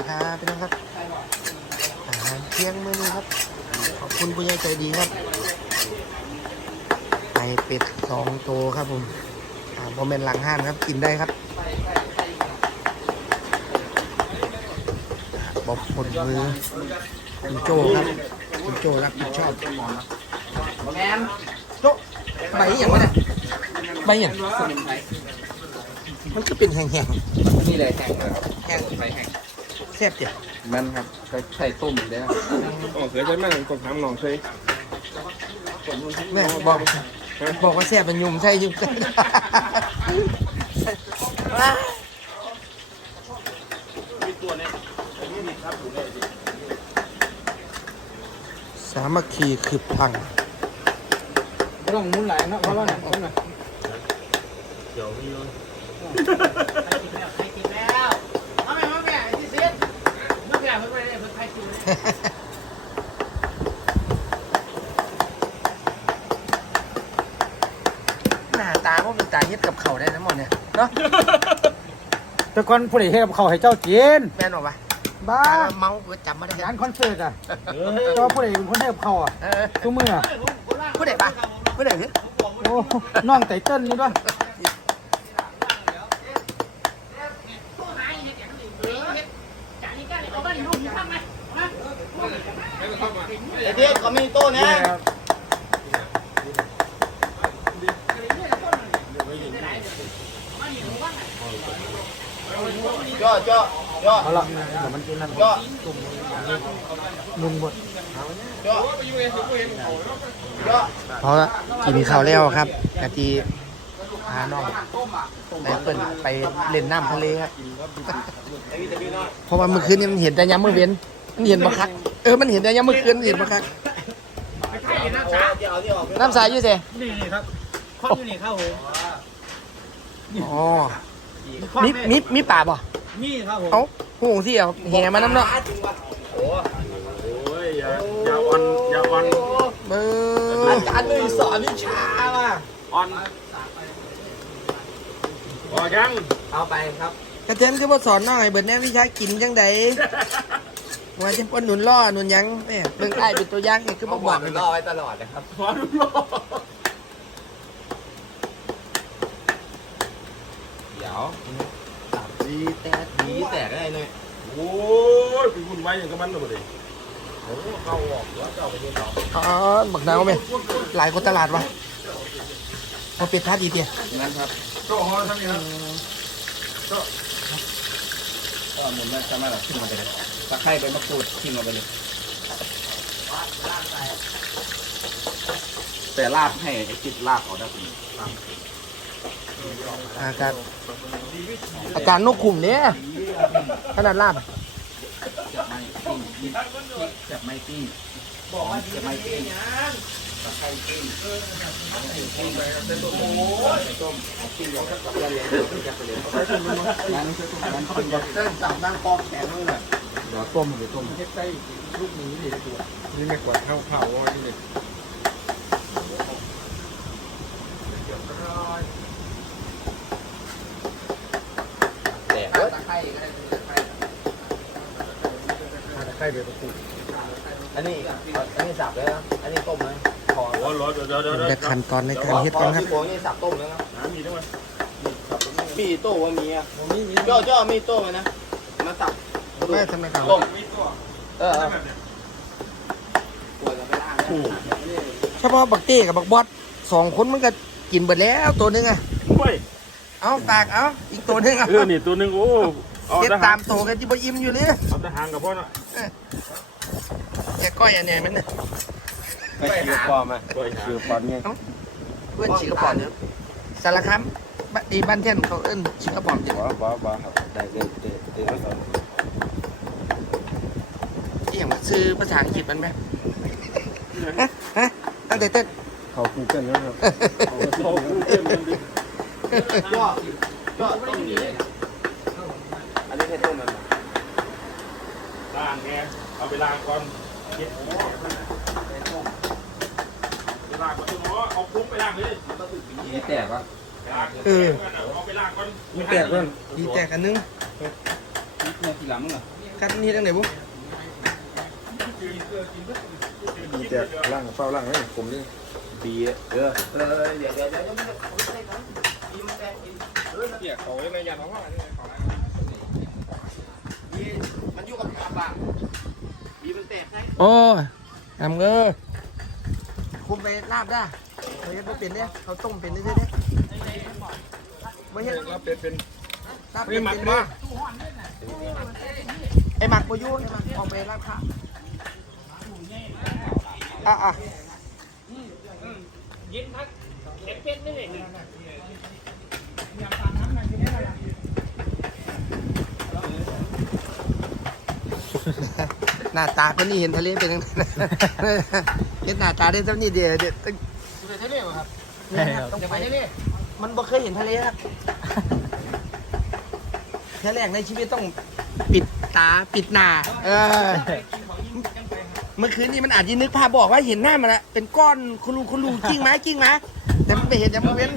ดีครับพี่น้องครับอาหารเที่ยงมื้อนี้ครับ ขอบคุณผู้ใหญ่ใจดีครับไก่เป็ดสองตัวครับผมอ่าบอมเมนหลังห้านครับกินได้ครับบอกผลมือคุณโจครับคุณโจรับผิดชอบแมนโจใบอหย่างวะเนี่ยใบอหย่างสมุนไพรมันก็เป็นแห้งนี่เลยแห้งเลยครับๆแห้งไฟแห้งแซ่บเดียวแมันครับใส่ใส่ต้มได้ครับอ๋อเคยใช่ไหมกดถามน้องเคยแม่บอกบอกว่าแซ่บเป็นยุ่มใช่ยุ่มใช่สามัคคีคือพลังไม่ต้องมุนหลายนะเพราะว่าหนังต้มนะ หน้าตาก็เป็นตาเฮ็ดกับเขาวได้ทั้งหมดเนี่ยเนาะแต่ก่อนผู้ใดเฮ็ดกับเขาวให้เจ้ากินแม่นบอกว่าบ้าตาเมาก็จำไม่ได้งานคอนเสิร์ตอะเจ้าผู้ใดเป็นคนเฮ็ดกับเขาวอะเออทุกมื้ออะผู้ใดปะผู้ใดเนี่ยโอ้น้องไตเติ้ลนี่ด้วย ไอ้เด็กเขามีโต๊ะนะจ่อจ่อจ่อเอาละเดี๋ยวมันกินนั่นจ่อมุนหมดจ่อจ่อพอละกินข้าวแล้วครับกะทีพาน้องไปเปิ่นไปเล่นน้ำทะเลครับเพราะว่าเมื่อคืนนี่มันเห็นแต่ยามมื้อเว้น มันเห็นบ่คัก เออ มันเห็นแต่ยามมื้อคืนมันเห็นบ่คักเดี๋ยวเอาที่ออกน้ำใสอยู่เซ่นี่นี่ครับข้ออยู่นี่ครับผมอ๋อมี มีมีป่าบ่นี่ครับผมเอ้าหูที่เอาแห่มาน้ำเนาะโอ้ยอย่าอย่าอ่อนอย่าอ่อนเบ้ออาจารย์เลยสอนวิชามาอ่อนพอยังเอาไปครับกระเทียนคือบ่สอนน้องให้เบิดแน่วิชากินจังได ว่าจะปนหนุนล่อหนุนหยังแม่เบิ่งอ้ายเป็นตัวอย่างนี่คือบ่บอกมัเลยนรอไว้ตลอดนะครับพอดูรอเดี๋ยวตับดีแต่ดีแต่ได้เลยโอ้ยไปวุ่นวายอย่างกับมันเลยดิโอ้เข้าออกแล้วจะเอาไปเรียนต่ออ๋อบักนาวแม่หลายคนตลาดวะพอเป็ดท่าดีเตี้ยนั่นครับโจ้ฮอทำยังไง ก็หมุนมาจะมาหลับทิ้งลงไปเลยตะไคร้ใบมะกรูดทิ้งลงไปเลย แต่ลาบให้ไอ้จิตลาบเอาได้คุณอาการอาการนกขุมเนี่ยขนาดลาบจะไม่ปิ้งจะไม่ปิ้งบอกว่าจะไม่ปิ้ง ไคร้ปิ้งปิ้งไปเส้นต้มโอ้ยต้มปิ้งอย่างกับกับเลยจะไปเลยใช้ต้มมั้งงั้ใช้ต้มงั้นปิ้งแบบเส้นสับนั่งปอกแข็งเลยเดี๋ยวต้มเดี๋ยวต้มใกล้ลูกนี้เลยตัวนี่ไม่กวาดข้าเผาว่านี่เลยแต่ตะไคร้ก็ได้ตะไคร้ใกล้ไปประตูอันนี้อันนี้สับแล้วนะอันนี้ต้มนะพอโอ้รอเดี๋ย เดี๋ยวเดี๋ยวแต่ขั้นตอนในการเฮ็ดก่อนครับที่โนี่สับต้มแล้วนะน้ำมีด้วยมีโต้ว่ามีอะจ่อจ่อมีโต้ไหมนะมาสับแม่ทำไมครับต้มมีตัวเออเนี้ยปวดไปล่างนะเฉพาะบักเต้กับบักบอสสองคนมันก็กินเบิดแล้วตัวหนึงอะเฮ้ยเอาฝากเอาอีกตัวหนึงเอาเออนี่ตัวหนึ่งโอ้เอาเฮ็ดทหาตามโตกันที่บอิ่มอยู่เลยเอาทหารกับพ่อน่ะแกก้อยอันเนี้ยมันน่ะ ไปหาปอมอะปอยหาคือปอมเนี่ยเพื่อนชิกระป๋องสารคามบ้านอีบ้านแท่นเขาเอิ้นชิกระป๋องจ้ะว้าวว้าวว้าครับได้เด็ดเด็ดเด็ดม่สนอีหยังว่าซื้อภาษาอังกฤษมันไหมฮะฮะตั้งแต่เต้นเขากูเกิลแล้วครับโอ้โหเต็มเลยดิจ่อจ่อต้มนี้อันนี้แค่ต้มมันล้างแกเอาไปล้างก่อนเก็บหัวไป ล้างก่อนตัวหมอเอาคุ้มไปล้างเลยนี่แตกวะล้างเออเอาไปล้างก่อนมันแตกเพื่อนดีแตกอันนึงเนี่ยทีหลังมึงเหรอกัดนี่ตั้งไหนบุ๊มีแต่ล่างเฝ้าล่างให้ผมนี่ดีเออเออเดี๋ยวเดี๋ยวเดี๋ยวเดี๋ยวเกี่ยเขาในยันเขาว่านี่เขามันอยู่กับกาบางมีมันแตกใช่โอ้ยทำเงอ คุมไปลาบได้เขาเฮ็ดบ่เป็นเนี่ยเขาต้มเป็นได้เนี่ยไม่เฮ็ดแล้วเป็นเป็นลาบไม่เป็นหมักเป็นมาบ่ไอ้หมักบ่อยู่ไอ้หมักออกไปลาบข้าวอะอะหน้าตาคนนี้เห็นทะเลเป็นยังไงเห็นหน้าตาได้เท่านี้เดียวเดี๋ยวต้องไปทะเลเหรอครับเนี่ยครับ ต้องจะไปไปทะเลมันบ่เคยเห็นทะเลครับแค่แรกในชีวิตต้องปิดตาปิดหน้า เออ เมื่อคืนนี้มันอาจจะนึกภาพบอกว่าเห็นหน้ามันละเป็นก้อนคุณลุงคุณลุงกิ้งไม้กิ้งไม้แต่มันไปเห็นอย่างมันเว้น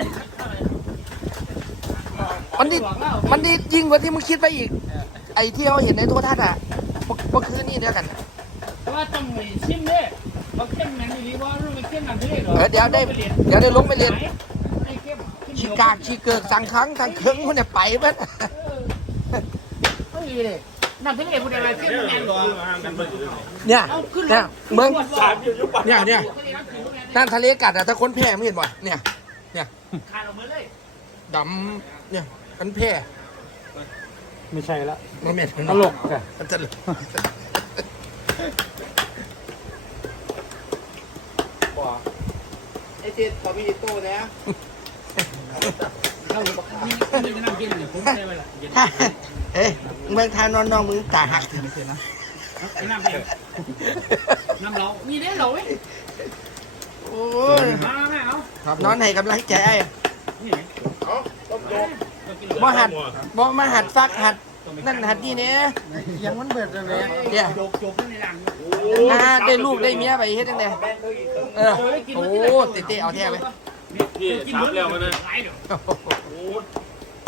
มันดีมันดียิ่งกว่าที่มึงคิดไปอีก ไอ้ที่เขาเห็นในโทรทัศน์อะเมื่อเมื่อคืนนี้เดียวกันเพราะว่าต้องไปชิมเด้ เขาเข้มแม่นดีว่ารู้ไปเข้มน้ำทะเลหรอเออเดี๋ยวได้เดี๋ยวได้ลงไปเรียนไอ้เข้มชีกากชีเกิกสังครั้งสังเคิงคนเนี่ยไปเบิดเฮ้ยเลยน้ำทะเลพูดอะไรเข้มแม่นหรอกันไปอยู่เนี่ยเอาขึ้นเนี่ยเบิ้งสามอยู่ยุบปะเนี่ยเนี่ยนั่นทะเลกัดอะถ้าคนแพ้ไม่เห็นบ่เนี่ย เนี่ยขาดออกมาเลยดำเนี่ยมันแพ้ไม่ใช่ละมันเหม็นตลกจ้ะมันตลก ไอ้เจ็ดขอมีโต้นะเราบอกนี่นี่จะน้ำเย็นเนี่ยผมใช้ไว้ละเย็นถ้าเอ้ยเมืองทานอนนองมึงตาหักไอ้น้ำเย็นน้ำเรามีได้เหรอเว้ยโอ้ยมาแม่เอานอนให้กำลังใจไอ้นี่ต้มโจ๊กบ่หัดบ่มาหัดฟักหัด นั่นหัดนี่เนี่ยยังมันเบิดเลยเนี่ยโจกโจกขึ้นในหลังอ่าได้ลูกได้เมียไปเฮ็ดจังไดเออโอ้เตะๆเอาแท้ไปพี่สามแล้วมันนะไหลเดี๋ยวโอ้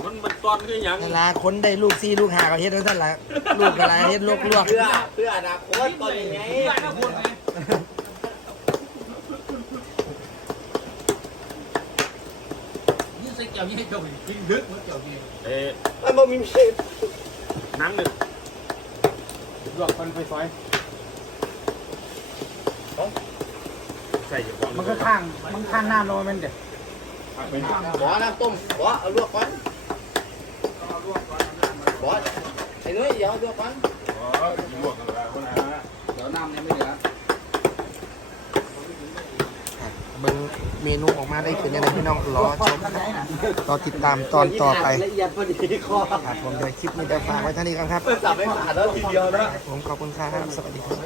มันมันตอนคือยังเวลาคนได้ลูกซี่ลูกหาก็เฮ็ดจังซั่นล่ะลูกเวลาเฮ็ดลูกลวกเพื่อเพื่ออนาคตตอนยังไงเพื่อนนะคนไงนี่ใส่เกี่ยวนี่ให้เจ้ากินดึกมันเกี่ยวนี่เอ๊ะมันบ่มีเชฟ น้ำหนึ่งลวกมันไฟซอยใส่อยู่ก่อนมันก็ข้าง มันข้างน้ำลงมันเด็ดขอน้ำต้มขอเอาลวกก่อนขอไอ้นุ้ยเดี๋ยวลวกก่อนอ๋อลวกกันแล้วนะเดี๋ยวน้ำยังไม่เหลือเบิ่ง เมนูออกมาได้คือยังไงพี่น้องรอชมรอติดตามตอนต่อไปละเอียดพอดีคอครับผมเดี๋ยวคลิปนี้จะฝากไว้เท่านี้กันครับเปิดสับไม่ขาดแล้วทีเดียวนะผมขอบคุณครับสวัสดีครับ